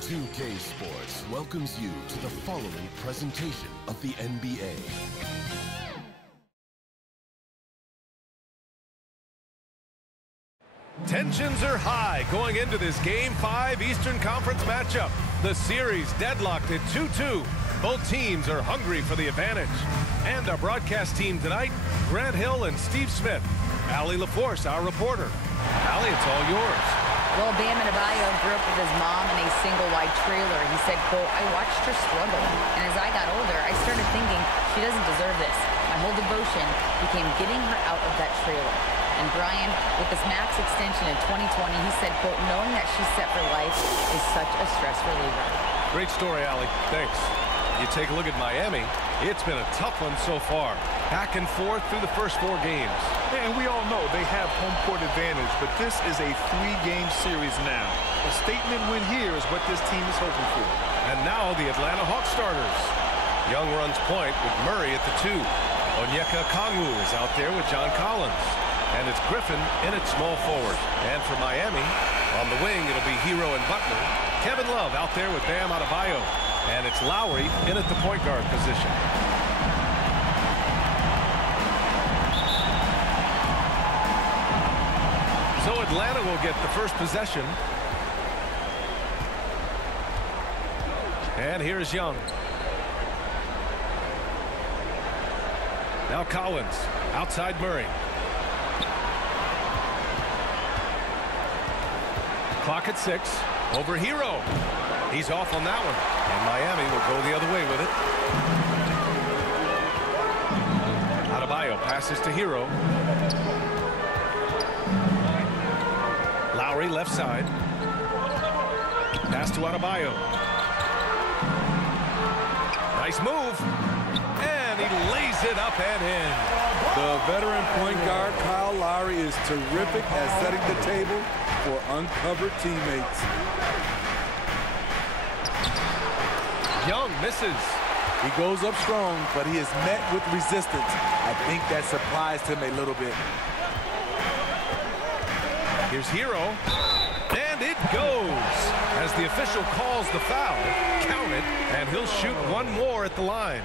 2K Sports welcomes you to the following presentation of the NBA. Tensions are high going into this Game 5 Eastern Conference matchup. The series deadlocked at 2-2. Both teams are hungry for the advantage. And our broadcast team tonight, Grant Hill and Steve Smith. Allie LaForce, our reporter. Allie, it's all yours. Well, Bam Adebayo grew up with his mom in a single-wide trailer. He said, quote, "I watched her struggle, and as I got older, I started thinking, she doesn't deserve this. My whole devotion became getting her out of that trailer." And Brian, with this max extension in 2020, he said, quote, "Knowing that she's set for life is such a stress reliever." Great story, Allie. Thanks. You take a look at Miami, it's been a tough one so far. Back and forth through the first 4 games. And we all know they have home court advantage, but this is a 3-game series now. A statement win here is what this team is hoping for. And now the Atlanta Hawks starters. Young runs point with Murray at the 2. Onyeka Okongwu is out there with John Collins. And it's Griffin in at small forward. And for Miami, on the wing, it'll be Hero and Butler. Kevin Love out there with Bam Adebayo. And it's Lowry in at the point guard position. So Atlanta will get the first possession. And here's Young. Now Collins outside Murray. Clock at 6. Over Hero. He's off on that one. And Miami will go the other way with it. Adebayo passes to Hero. Lowry left side. Pass to Adebayo. Nice move. And he lays it up and in. The veteran point guard, Kyle Lowry, is terrific at setting the table for uncovered teammates. Young misses. He goes up strong, but he is met with resistance. I think that surprised him a little bit. Here's Hero. And it goes. As the official calls the foul, count it, and he'll shoot one more at the line.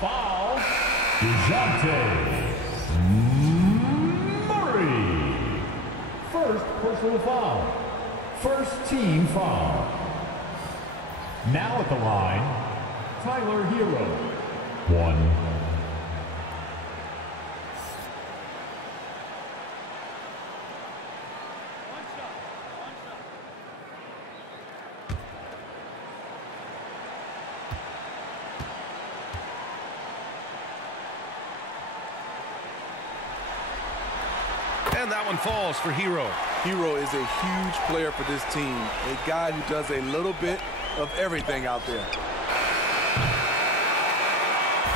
Foul. DeJounte Murray. First personal foul. First team foul. Now at the line, Tyler Hero. 1. And that one falls for Hero. Hero is a huge player for this team. A guy who does a little bit of everything out there.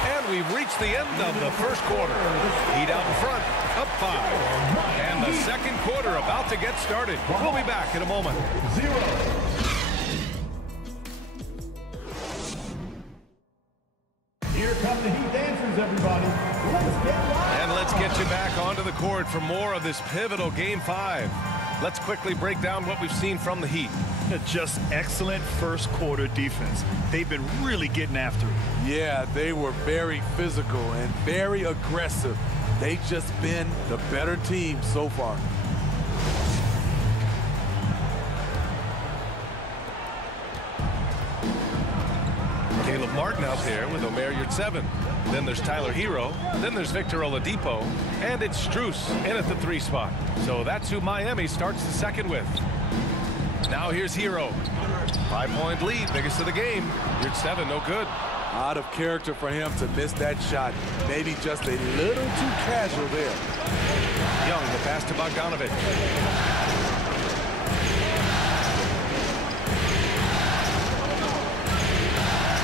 And we've reached the end of the first quarter. Heat out in front, up 5. And the second quarter about to get started. We'll be back in a moment. 0. Here come the Heat dancers, everybody. Let's get live. And let's get you back onto the court for more of this pivotal Game 5. Let's quickly break down what we've seen from the Heat. Just excellent first quarter defense. They've been really getting after it. Yeah, they were very physical and very aggressive. They've just been the better team so far. Caleb Martin out there with Omer Yurtseven. Then there's Tyler Hero. Then there's Victor Oladipo. And it's Strus in at the 3 spot. So that's who Miami starts the second with. Now here's Hero. 5-point lead, biggest of the game. Yurtseven, no good. Out of character for him to miss that shot. Maybe just a little too casual there. Young, the pass to Bogdanovic.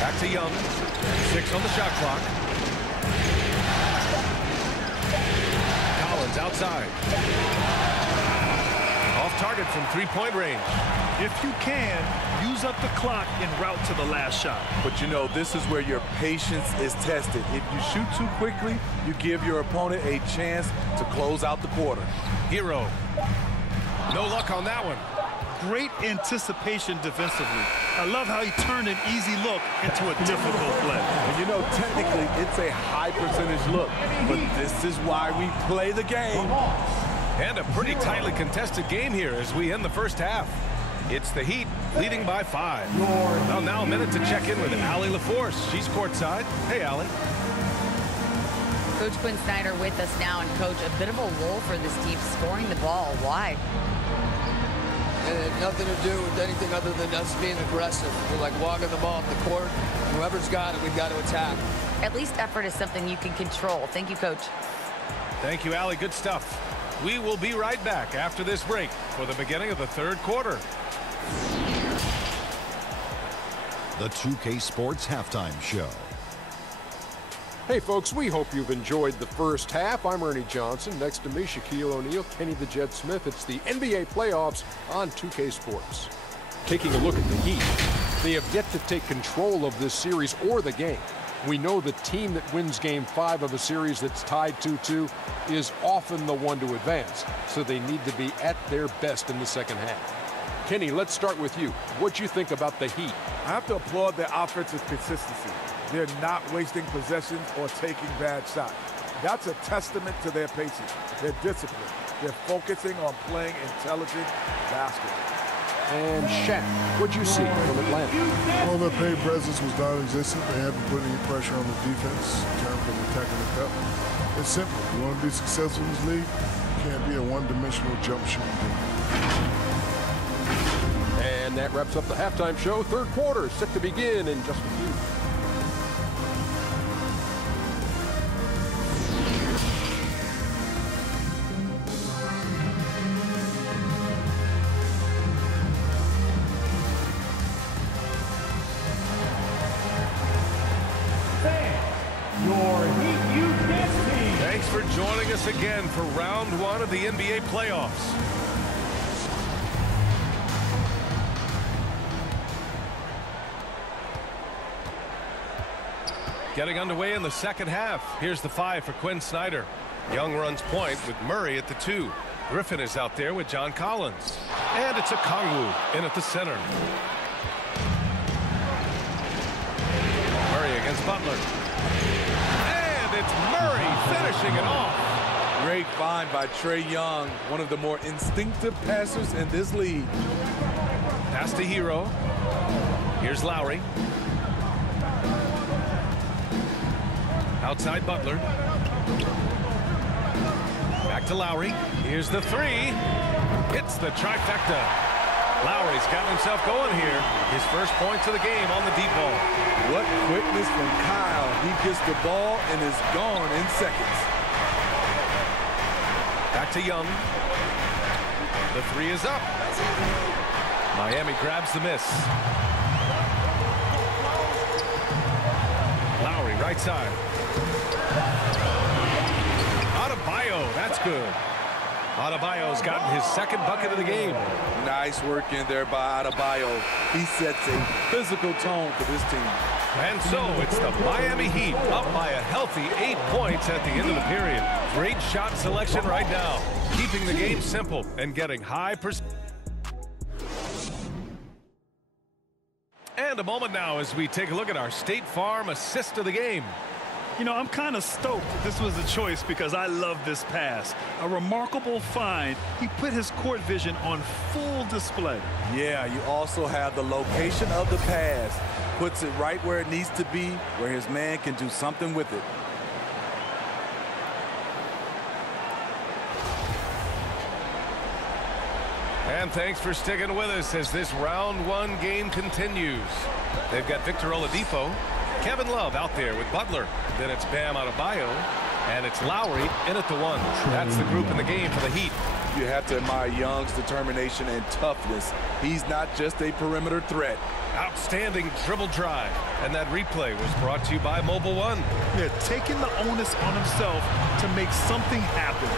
Back to Young. 6 on the shot clock. Collins outside. Off target from 3-point range. If you can, use up the clock en route to the last shot. But you know, this is where your patience is tested. If you shoot too quickly, you give your opponent a chance to close out the quarter. Hero. No luck on that one. Great anticipation defensively. I love how he turned an easy look into a difficult play. And you know, technically, it's a high percentage look, but this is why we play the game. And a pretty tightly contested game here as we end the first half. It's the Heat leading by 5. Well, now a minute to check in with Allie LaForce. She's courtside. Hey, Allie. Coach Quinn Snyder with us now, and Coach, a bit of a lull for this team scoring the ball. Why? It had nothing to do with anything other than us being aggressive. We're like walking the ball up the court. Whoever's got it, we've got to attack. At least effort is something you can control. Thank you, Coach. Thank you, Allie. Good stuff. We will be right back after this break for the beginning of the third quarter. The 2K Sports Halftime Show. Hey folks, we hope you've enjoyed the first half. I'm Ernie Johnson. Next to me, Shaquille O'Neal, Kenny the Jet Smith. It's the NBA playoffs on 2K Sports. Taking a look at the Heat, they have yet to take control of this series or the game. We know the team that wins Game 5 of a series that's tied 2-2 is often the one to advance, so they need to be at their best in the second half. Kenny, let's start with you. What do you think about the Heat? I have to applaud their offensive consistency. They're not wasting possessions or taking bad shots. That's a testament to their patience, their discipline. They're focusing on playing intelligent basketball. And Shaq, what'd you see from Atlanta? Well, their paint presence was non-existent. They haven't put any pressure on the defense in terms of attacking the cup. It's simple. You want to be successful in this league, you can't be a one-dimensional jump shooting team. And that wraps up the halftime show. Third quarter is set to begin in just a few. Thanks for joining us again for round 1 of the NBA playoffs. Getting underway in the second half. Here's the 5 for Quinn Snyder. Young runs point with Murray at the 2. Griffin is out there with John Collins. And it's a Kongwu in at the center. Murray against Butler. And it's Murray finishing it off. Great find by Trae Young, one of the more instinctive passers in this league. Pass to Hero. Here's Lowry. Outside Butler. Back to Lowry. Here's the 3. Hits the trifecta. Lowry's got himself going here. His first points of the game on the deep ball. What quickness from Kyle. He gets the ball and is gone in seconds. Back to Young. The 3 is up. Miami grabs the miss. Lowry right side. Adebayo, that's good. Adebayo's gotten his second bucket of the game. Nice work in there by Adebayo. He sets a physical tone for this team. And so it's the Miami Heat up by a healthy 8 points at the end of the period. Great shot selection right now, keeping the game simple and getting high percent. And a moment now as we take a look at our State Farm assist of the game. You know, I'm kind of stoked that this was a choice because I love this pass. A remarkable find. He put his court vision on full display. Yeah, you also have the location of the pass. Puts it right where it needs to be, where his man can do something with it. And thanks for sticking with us as this round 1 game continues. They've got Victor Oladipo. Kevin Love out there with Butler. Then it's Bam Adebayo. And it's Lowry in at the 1. That's the group in the game for the Heat. You have to admire Young's determination and toughness. He's not just a perimeter threat. Outstanding dribble drive. And that replay was brought to you by Mobile One. Yeah, taking the onus on himself to make something happen.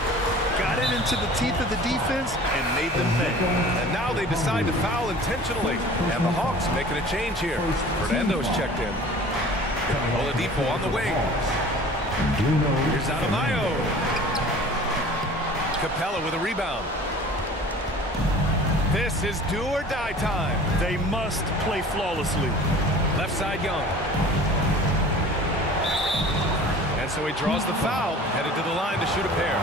Got it into the teeth of the defense and made them pay. And now they decide to foul intentionally. And the Hawks making a change here. Fernando's checked in. Oladipo on the wing. Here's Adebayo. Capella with a rebound. This is do or die time. They must play flawlessly. Left side Young. And so he draws the foul, headed to the line to shoot a pair.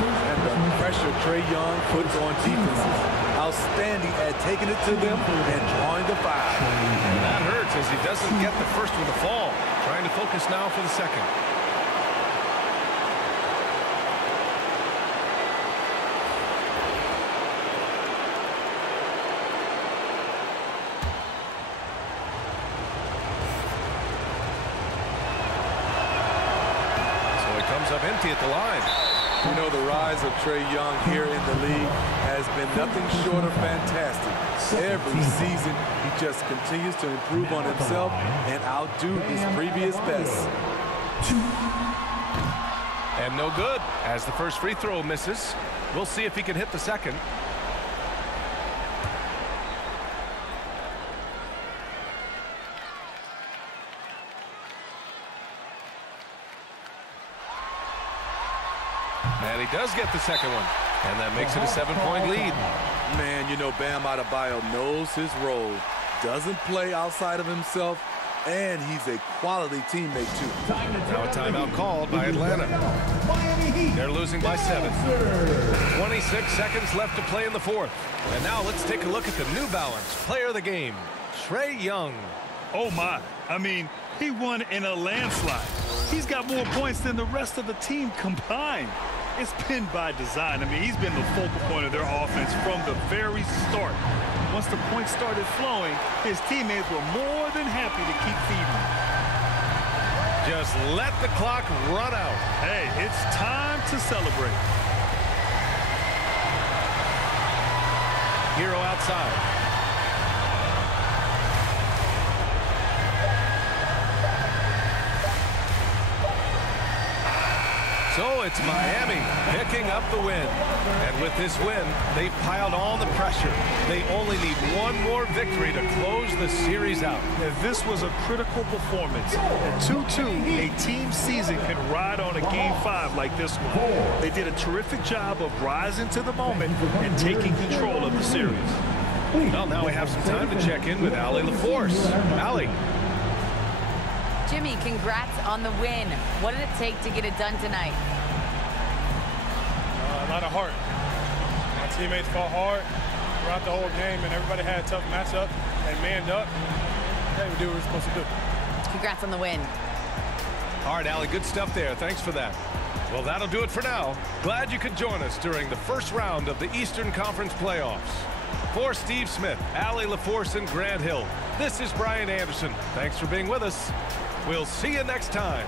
And the pressure Trae Young puts on defenses. Outstanding at taking it to them and drawing the foul. That hurts as he doesn't get the first one to fall. Trying to focus now for the second. Comes up empty at the line. You know, the rise of Trae Young here in the league has been nothing short of fantastic. Every season, he just continues to improve on himself and outdo his previous best. And no good, as the first free throw misses. We'll see if he can hit the second. And he does get the second one. And that makes it a 7-point lead. Man, you know, Bam Adebayo knows his role. Doesn't play outside of himself. And he's a quality teammate, too. Now a timeout called by Atlanta. They're losing by 7. 26 seconds left to play in the fourth. And now let's take a look at the New Balance player of the game, Trae Young. Oh, my. I mean, he won in a landslide. He's got more points than the rest of the team combined. It's been by design. I mean, he's been the focal point of their offense from the very start. Once the points started flowing, his teammates were more than happy to keep feeding. Just let the clock run out. Hey, it's time to celebrate. Hero outside. So it's Miami picking up the win. And with this win, they've piled on the pressure. They only need one more victory to close the series out. And this was a critical performance. At 2-2, a team season can ride on a Game 5 like this one. They did a terrific job of rising to the moment and taking control of the series. Well, now we have some time to check in with Allie LaForce. Allie. Jimmy, congrats on the win. What did it take to get it done tonight? A lot of heart. My teammates fought hard throughout the whole game, and everybody had a tough matchup and manned up. Hey, we do what we're supposed to do. Congrats on the win. All right, Allie, good stuff there. Thanks for that. Well, that'll do it for now. Glad you could join us during the first round of the Eastern Conference playoffs. For Steve Smith, Allie LaForce, and Grant Hill, this is Brian Anderson. Thanks for being with us. We'll see you next time.